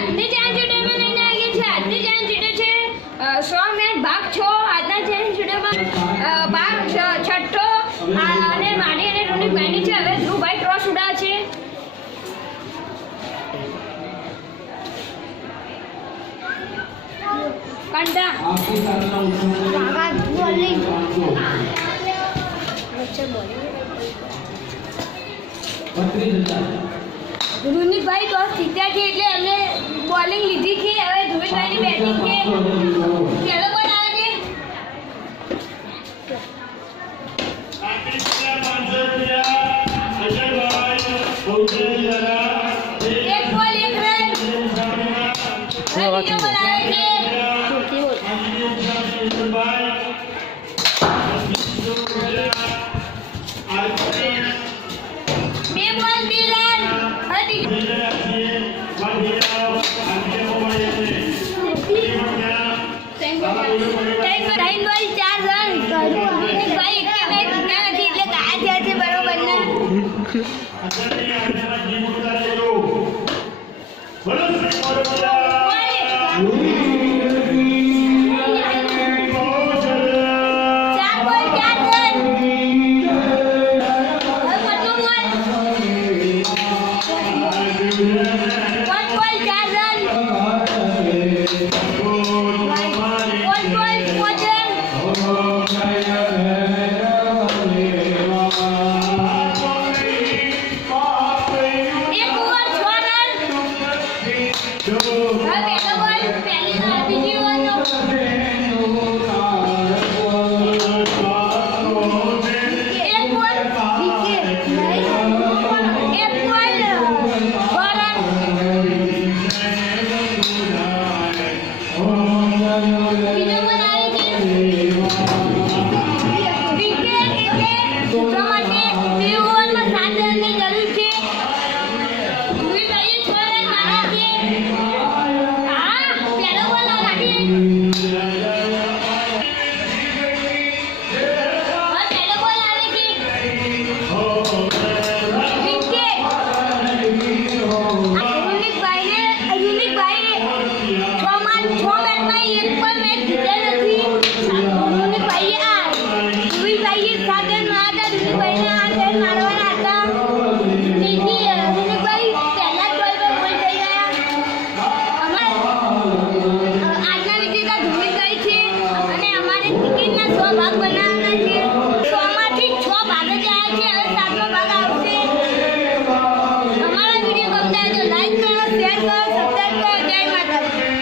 આજની ચેલેન્જ વિડીયોમાં લઈને આવી છે. આજની ચેલેન્જ વિડીયો છે 100 મિનિટ ભાગ 6. આજના ચેલેન્જ વિડીયોમાં ભાગ 6 અને મારી અને રોનિક ભાઈની છે. હવે ધ્રુવભાઈ ક્રોસ ઉડાવે છે. કંટા કાકા બોલિંગ વચ્ચે બોલિંગ રોનિકભાઈ ટોસ જીત્યા છે એટલે એમને બોલિંગ લીધી છે. હવે ધ્રુવભાઈની બેટિંગ છે. ખેલો કોણ આવે છે? એક બોલ એક રન. હવે બીજો બોલ આવે છે. બે બોલ બે રન. હવે બીજો ત્રણ બોલ 4 રન. ભાઈ એક મેચ જીત્યા નથી એટલે કાયા થયા છે બરોબર ને. ભાગ બનાવવાના છે. 100 માંથી 6 ભાગ જ આવ્યા છે. હવે 7મો ભાગ આવશે. અમારા વિડીયો ગમતા હોય તો લાઈક કરો, શેર કરો, સબસ્ક્રાઇબ કરો. જય